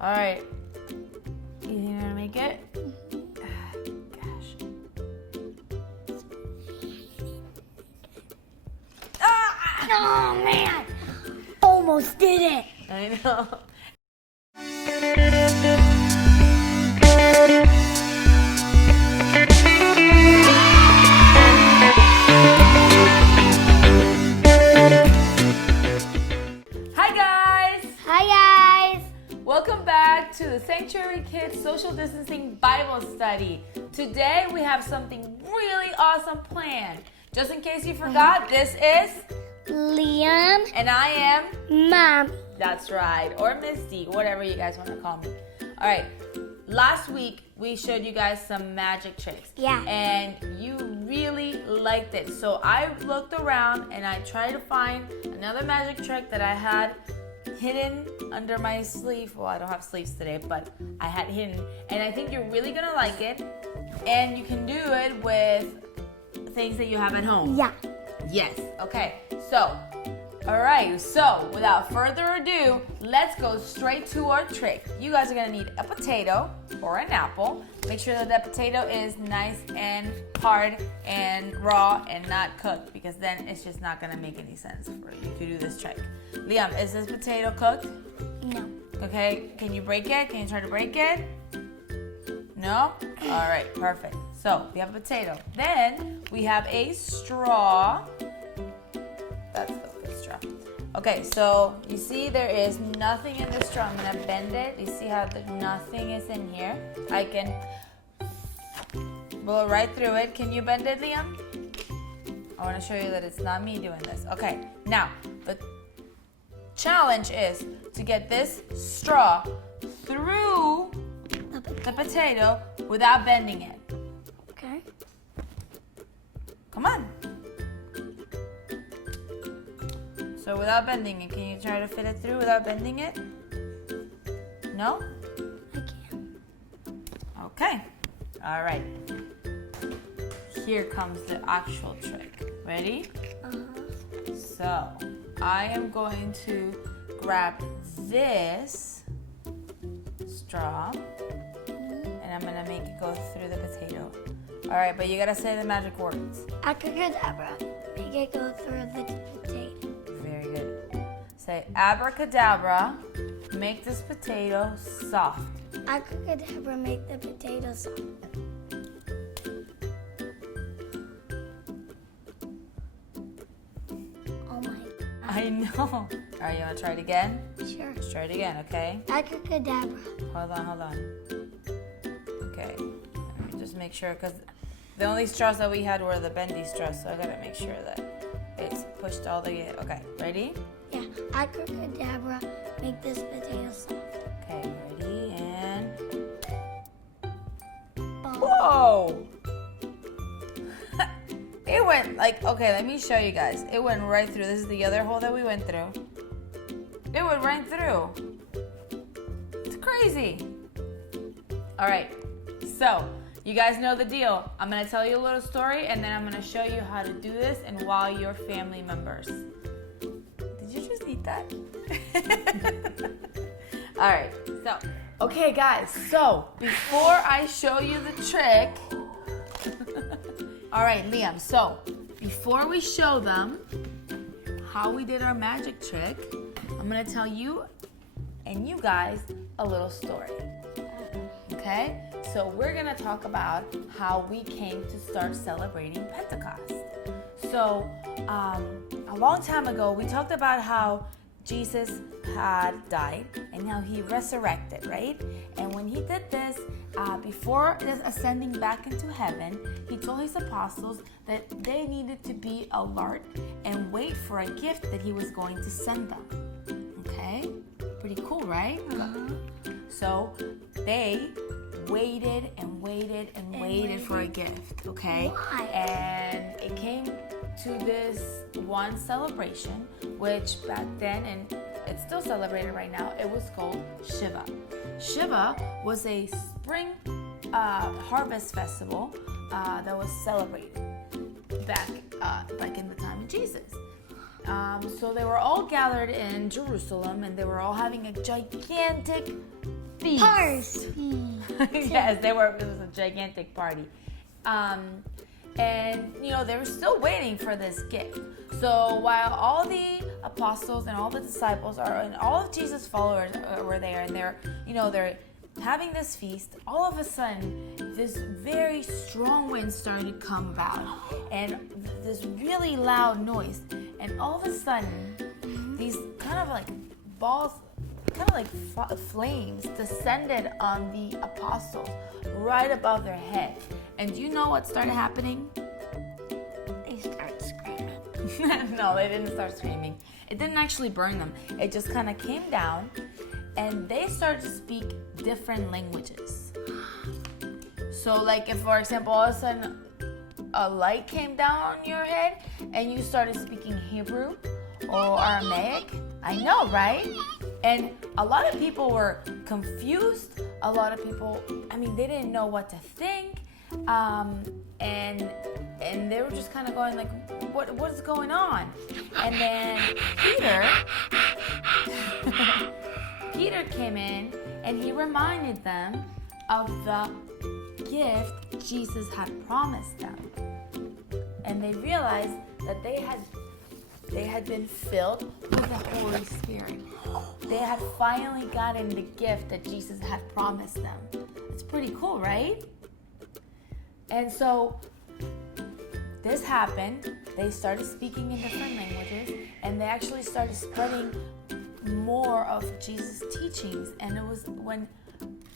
All right. You think you're gonna make it? Gosh. Ah! Oh man! Almost did it! I know. Hi guys! Hi guys! Welcome back to the Sanctuary Kids Social Distancing Bible Study. Today we have something really awesome planned. Just in case you forgot, this is Liam. and I am Mom. That's right, or Misty, whatever you guys want to call me. All right, last week we showed you guys some magic tricks. Yeah. And you really liked it. So I looked around and I tried to find another magic trick that I had hidden under my sleeve. Well, I don't have sleeves today, but I had hidden. And I think you're really gonna like it. And you can do it with things that you have at home. Yeah. Yes. Okay. So, all right. So, without further ado, let's go straight to our trick. You guys are going to need a potato or an apple. Make sure that potato is nice and hard and raw and not cooked, because then it's just not going to make any sense for you to do this trick. Liam, is this potato cooked? No. Okay. Can you break it? Can you try to break it? No? All right. Perfect. So, we have a potato. Then, we have a straw. That's the good straw. Okay, so you see there is nothing in the straw. I'm going to bend it. You see how nothing is in here? I can blow right through it. Can you bend it, Liam? I want to show you that it's not me doing this. Okay, now the challenge is to get this straw through the potato without bending it. Okay. Come on. So without bending it, can you try to fit it through without bending it? No? I can. Okay. All right. Here comes the actual trick. Ready? Uh-huh. So I am going to grab this straw and I'm going to make it go through the potato. All right, but you got to say the magic words. Abracadabra. Make it go through the potato. Very good. Say abracadabra, make this potato soft. Abracadabra. Make the potato soft. Oh my. I know. All right, you want to try it again? Sure. Let's try it again, okay? Abracadabra. Hold on. Okay. Let me just make sure, because the only straws that we had were the bendy straws, so I gotta make sure that it's pushed all the way. Okay, ready? Yeah. Abracadabra. Make this potato soft. Okay, ready, and... Boom. Whoa! It went like, okay, let me show you guys. It went right through. This is the other hole that we went through. It went right through. It's crazy. All right, so you guys know the deal. I'm gonna tell you a little story and then I'm gonna show you how to do this and while your family members. Did you just eat that? All right, so, okay guys, so before I show you the trick, all right, Liam, so before we show them how we did our magic trick, I'm gonna tell you and you guys a little story. Okay? So we're gonna talk about how we came to start celebrating Pentecost. So a long time ago, we talked about how Jesus had died and how he resurrected, right? And when he did this, before ascending back into heaven, he told his apostles that they needed to be alert and wait for a gift that he was going to send them. Okay? Pretty cool, right? Uh-huh. So they waited and waited for a gift, okay? Why? And it came to this one celebration, which back then, and it's still celebrated right now, it was called Shiva. Shiva was a spring harvest festival that was celebrated back in the time of Jesus. So they were all gathered in Jerusalem and they were all having a gigantic feast. Party. Yes, it was a gigantic party. And, they were still waiting for this gift. So while all the apostles and all the disciples and all of Jesus' followers were there, and they're having this feast, all of a sudden, this very strong wind started to come about, and this really loud noise. And all of a sudden, these kind of like balls, kind of like flames, descended on the apostles right above their head. And do you know what started happening? They start screaming. No, they didn't start screaming. It didn't actually burn them. It just kind of came down, and they started to speak different languages. So like if, for example, all of a sudden a light came down on your head and you started speaking Hebrew or Aramaic. I know, right? And a lot of people were confused. A lot of people, they didn't know what to think. And they were just kind of going like, what is going on? And then Peter came in, and he reminded them of the gift Jesus had promised them. And they realized that they had been filled with the Holy Spirit. They had finally gotten the gift that Jesus had promised them. It's pretty cool, right? And so this happened. They started speaking in different languages, and they actually started spreading more of Jesus' teachings. And it was when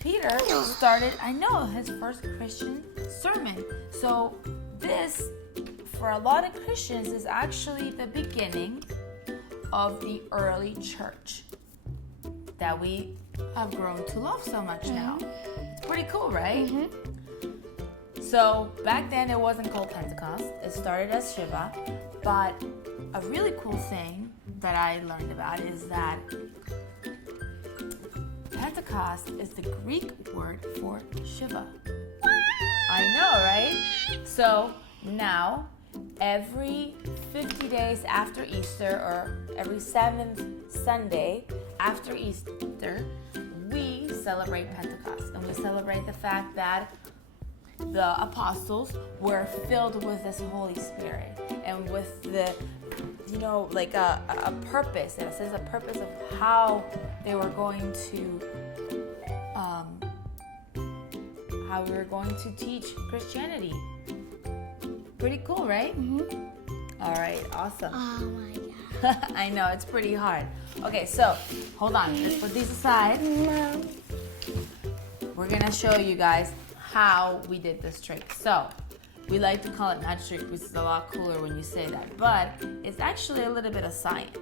Peter started, his first Christian sermon. So this, for a lot of Christians, is actually the beginning of the early church that we have grown to love so much now. It's pretty cool, right? So back then it wasn't called Pentecost. It started as Shiva. But a really cool thing that I learned about is that Pentecost is the Greek word for Shiva. I know, right? So now, every 50 days after Easter, or every 7th Sunday after Easter, we celebrate Pentecost. And we celebrate the fact that the apostles were filled with this Holy Spirit and with the, like a purpose. And it says a purpose of how they were going to, how we were going to teach Christianity. Pretty cool, right? All right, awesome. Oh my God. I know, it's pretty hard. Okay, so hold on. Let's put these aside. No. We're going to show you guys how we did this trick. So we like to call it magic trick, which is a lot cooler when you say that, but it's actually a little bit of science.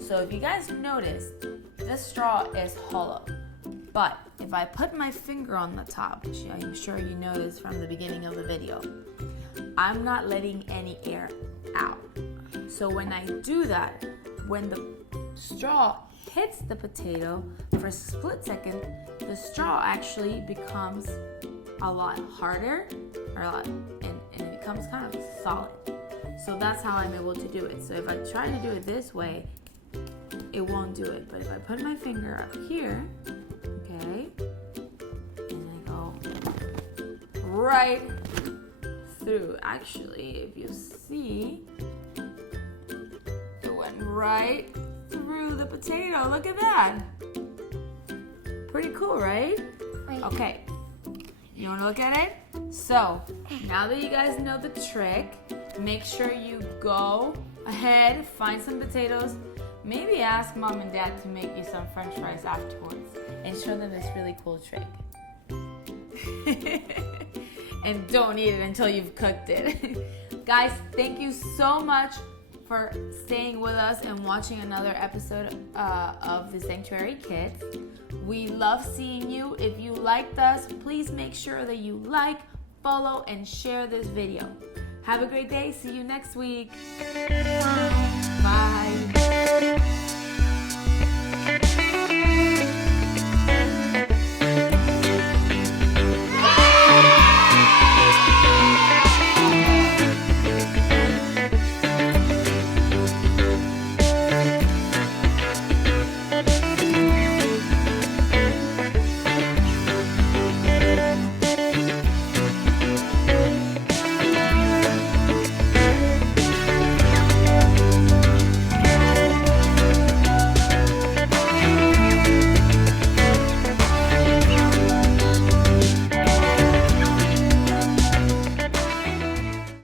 So if you guys notice, this straw is hollow, but if I put my finger on the top, which I'm sure you noticed from the beginning of the video, I'm not letting any air out. So when I do that, when the straw hits the potato for a split second, the straw actually becomes a lot harder, and it becomes kind of solid. So that's how I'm able to do it. So if I try to do it this way, it won't do it. But if I put my finger up here, okay, and I go right through. Actually, if you see, it went right through the potato. Look at that. Pretty cool, right? Wait. Okay. You want to look at it? So, now that you guys know the trick, make sure you go ahead, find some potatoes, maybe ask mom and dad to make you some french fries afterwards, and show them this really cool trick. And don't eat it until you've cooked it. Guys, thank you so much for staying with us and watching another episode of the Sanctuary Kids. We love seeing you. If you liked us, please make sure that you like, follow, and share this video. Have a great day. See you next week. Bye. Bye.